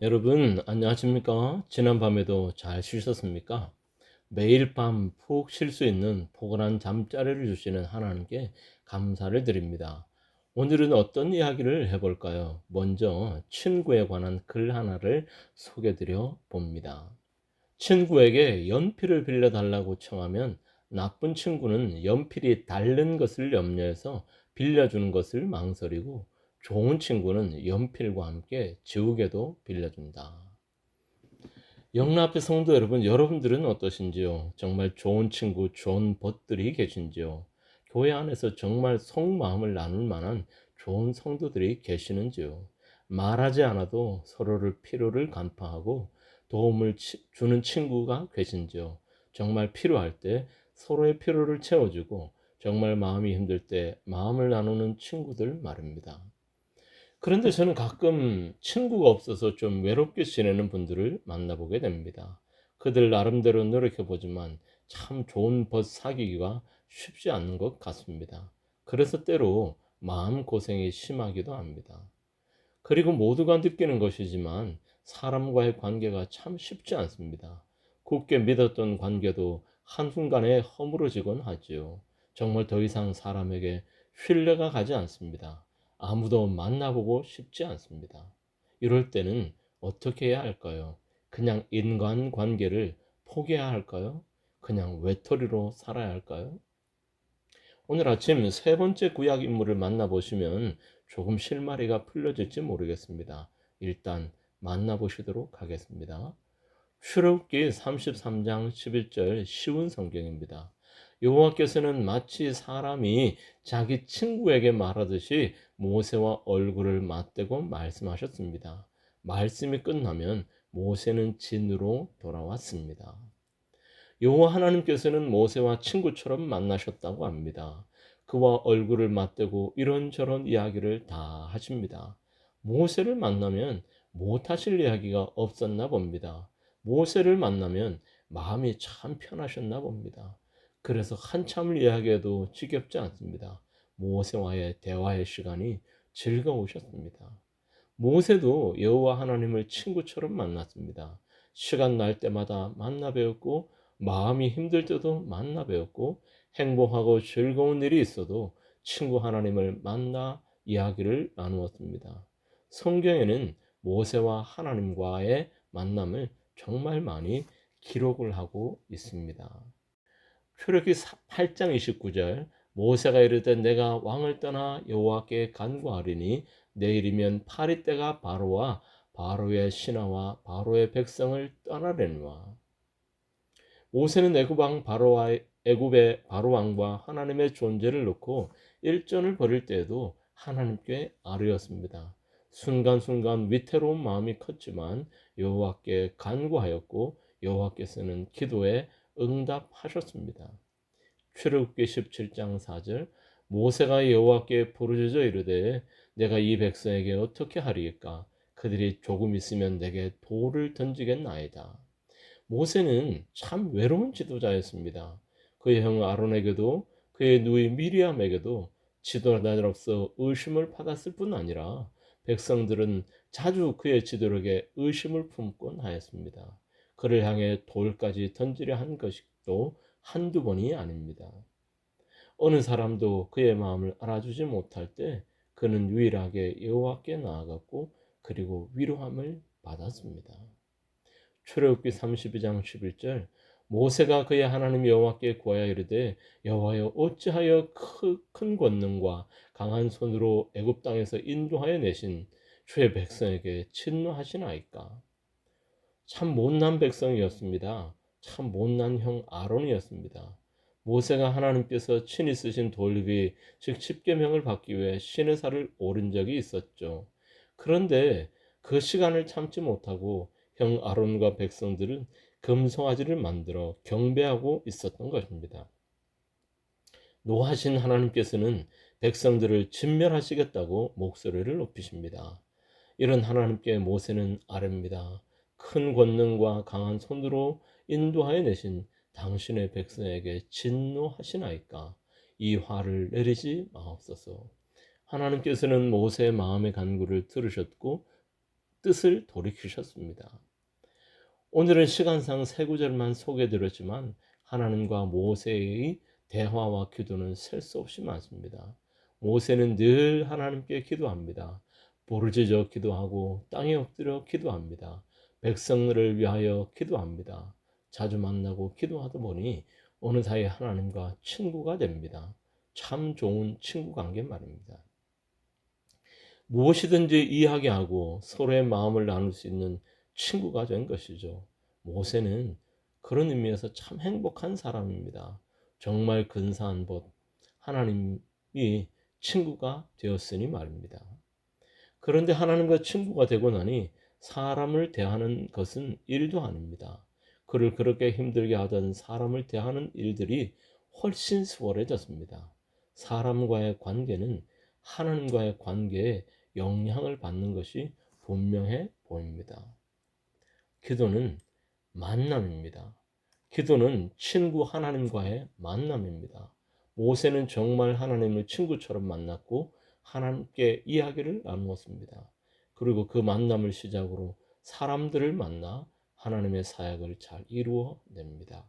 여러분 안녕하십니까? 지난밤에도 잘 쉬셨습니까? 매일 밤 푹 쉴 수 있는 포근한 잠자리를 주시는 하나님께 감사를 드립니다. 오늘은 어떤 이야기를 해볼까요? 먼저 친구에 관한 글 하나를 소개드려 봅니다. 친구에게 연필을 빌려달라고 청하면 나쁜 친구는 연필이 닳는 것을 염려해서 빌려주는 것을 망설이고, 좋은 친구는 연필과 함께 지우개도 빌려준다. 영락의 성도 여러분, 여러분들은 어떠신지요? 정말 좋은 친구, 좋은 벗들이 계신지요? 교회 안에서 정말 속마음을 나눌 만한 좋은 성도들이 계시는지요? 말하지 않아도 서로를 필요를 간파하고 도움을 주는 친구가 계신지요? 정말 필요할 때 서로의 필요를 채워주고, 정말 마음이 힘들 때 마음을 나누는 친구들 말입니다. 그런데 저는 가끔 친구가 없어서 좀 외롭게 지내는 분들을 만나보게 됩니다. 그들 나름대로 노력해보지만 참 좋은 벗 사귀기가 쉽지 않은 것 같습니다. 그래서 때로 마음고생이 심하기도 합니다. 그리고 모두가 느끼는 것이지만 사람과의 관계가 참 쉽지 않습니다. 굳게 믿었던 관계도 한순간에 허물어지곤 하지요. 정말 더 이상 사람에게 신뢰가 가지 않습니다. 아무도 만나보고 싶지 않습니다. 이럴 때는 어떻게 해야 할까요? 그냥 인간 관계를 포기해야 할까요? 그냥 외톨이로 살아야 할까요? 오늘 아침 세 번째 구약 인물을 만나보시면 조금 실마리가 풀려질지 모르겠습니다. 일단 만나보시도록 하겠습니다. 출애굽기 33장 11절 쉬운 성경입니다. 여호와께서는 마치 사람이 자기 친구에게 말하듯이 모세와 얼굴을 맞대고 말씀하셨습니다. 말씀이 끝나면 모세는 진으로 돌아왔습니다. 여호와 하나님께서는 모세와 친구처럼 만나셨다고 합니다. 그와 얼굴을 맞대고 이런저런 이야기를 다 하십니다. 모세를 만나면 못하실 이야기가 없었나 봅니다. 모세를 만나면 마음이 참 편하셨나 봅니다. 그래서 한참을 이야기해도 지겹지 않습니다. 모세와의 대화의 시간이 즐거우셨습니다. 모세도 여호와 하나님을 친구처럼 만났습니다. 시간 날 때마다 만나 배웠고, 마음이 힘들 때도 만나 배웠고, 행복하고 즐거운 일이 있어도 친구 하나님을 만나 이야기를 나누었습니다. 성경에는 모세와 하나님과의 만남을 정말 많이 기록을 하고 있습니다. 출애굽기 8장 29절, 모세가 이르되 내가 왕을 떠나 여호와께 간구하리니 내일이면 파리떼가 바로와 바로의 신하와 바로의 백성을 떠나려니와. 모세는 애굽 왕 바로와 애굽의 바로 왕과 하나님의 존재를 놓고 일전을 벌일 때에도 하나님께 아뢰었습니다. 순간순간 위태로운 마음이 컸지만 여호와께 간구하였고, 여호와께서는 기도에 응답하셨습니다. 출애굽기 17장 4절, 모세가 여호와께 부르짖어 이르되 내가 이 백성에게 어떻게 하리이까? 그들이 조금 있으면 내게 돌을 던지겠나이다. 모세는 참 외로운 지도자였습니다. 그의 형 아론에게도 그의 누이 미리암에게도 지도자로서 의심을 받았을 뿐 아니라 백성들은 자주 그의 지도력에 의심을 품곤 하였습니다. 그를 향해 돌까지 던지려 한 것도 한두 번이 아닙니다. 어느 사람도 그의 마음을 알아주지 못할 때 그는 유일하게 여호와께 나아갔고, 그리고 위로함을 받았습니다. 출애굽기 32장 11절, 모세가 그의 하나님 여호와께 구하여 이르되 여호와여 어찌하여 큰 권능과 강한 손으로 애굽 땅에서 인도하여 내신 주의 백성에게 진노하시나이까? 참 못난 백성이었습니다. 참 못난 형 아론이었습니다. 모세가 하나님께서 친히 쓰신 돌비, 즉 십계명을 받기 위해 신의 살을 오른 적이 있었죠. 그런데 그 시간을 참지 못하고 형 아론과 백성들은 금송아지를 만들어 경배하고 있었던 것입니다. 노하신 하나님께서는 백성들을 진멸하시겠다고 목소리를 높이십니다. 이런 하나님께 모세는 아뢰입니다. 큰 권능과 강한 손으로 인도하여 내신 당신의 백성에게 진노하시나이까? 이 화를 내리지 마옵소서. 하나님께서는 모세의 마음의 간구를 들으셨고, 뜻을 돌이키셨습니다. 오늘은 시간상 세 구절만 소개드렸지만 하나님과 모세의 대화와 기도는 셀 수 없이 많습니다. 모세는 늘 하나님께 기도합니다. 부르짖어 기도하고 땅에 엎드려 기도합니다. 백성들을 위하여 기도합니다. 자주 만나고 기도하다 보니 어느 사이 하나님과 친구가 됩니다. 참 좋은 친구 관계 말입니다. 무엇이든지 이야기하고 서로의 마음을 나눌 수 있는 친구가 된 것이죠. 모세는 그런 의미에서 참 행복한 사람입니다. 정말 근사한 법, 하나님이 친구가 되었으니 말입니다. 그런데 하나님과 친구가 되고 나니 사람을 대하는 것은 일도 아닙니다. 그를 그렇게 힘들게 하던 사람을 대하는 일들이 훨씬 수월해졌습니다. 사람과의 관계는 하나님과의 관계에 영향을 받는 것이 분명해 보입니다. 기도는 만남입니다. 기도는 친구 하나님과의 만남입니다. 모세는 정말 하나님을 친구처럼 만났고 하나님께 이야기를 나누었습니다. 그리고 그 만남을 시작으로 사람들을 만나 하나님의 사역을 잘 이루어냅니다.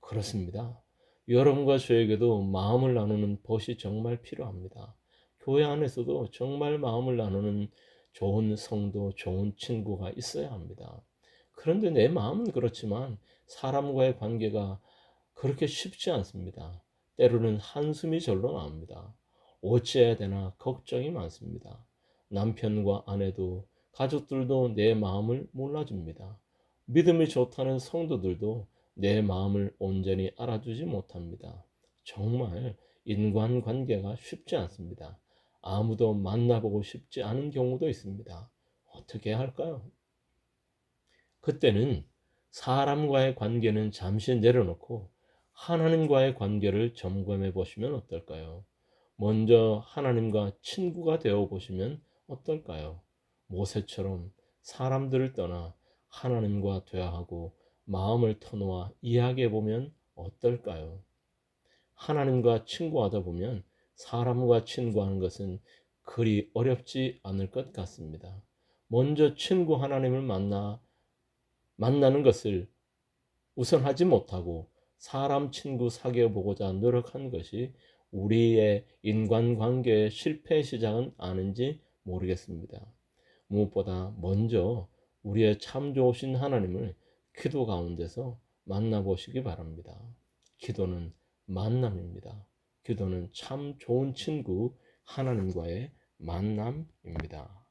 그렇습니다. 여러분과 저에게도 마음을 나누는 벗이 정말 필요합니다. 교회 안에서도 정말 마음을 나누는 좋은 성도, 좋은 친구가 있어야 합니다. 그런데 내 마음은 그렇지만 사람과의 관계가 그렇게 쉽지 않습니다. 때로는 한숨이 절로 나옵니다. 어찌해야 되나 걱정이 많습니다. 남편과 아내도 가족들도 내 마음을 몰라줍니다. 믿음이 좋다는 성도들도 내 마음을 온전히 알아주지 못합니다. 정말 인간관계가 쉽지 않습니다. 아무도 만나보고 싶지 않은 경우도 있습니다. 어떻게 해야 할까요? 그때는 사람과의 관계는 잠시 내려놓고 하나님과의 관계를 점검해 보시면 어떨까요? 먼저 하나님과 친구가 되어 보시면 어떨까요? 모세처럼 사람들을 떠나 하나님과 대화하고 마음을 터놓아 이야기해 보면 어떨까요? 하나님과 친구하다 보면 사람과 친구하는 것은 그리 어렵지 않을 것 같습니다. 먼저 친구 하나님을 만나는 것을 우선하지 못하고 사람 친구 사귀어 보고자 노력한 것이 우리의 인간관계의 실패의 시작은 아닌지 모르겠습니다. 무엇보다 먼저 우리의 참 좋으신 하나님을 기도 가운데서 만나보시기 바랍니다. 기도는 만남입니다. 기도는 참 좋은 친구 하나님과의 만남입니다.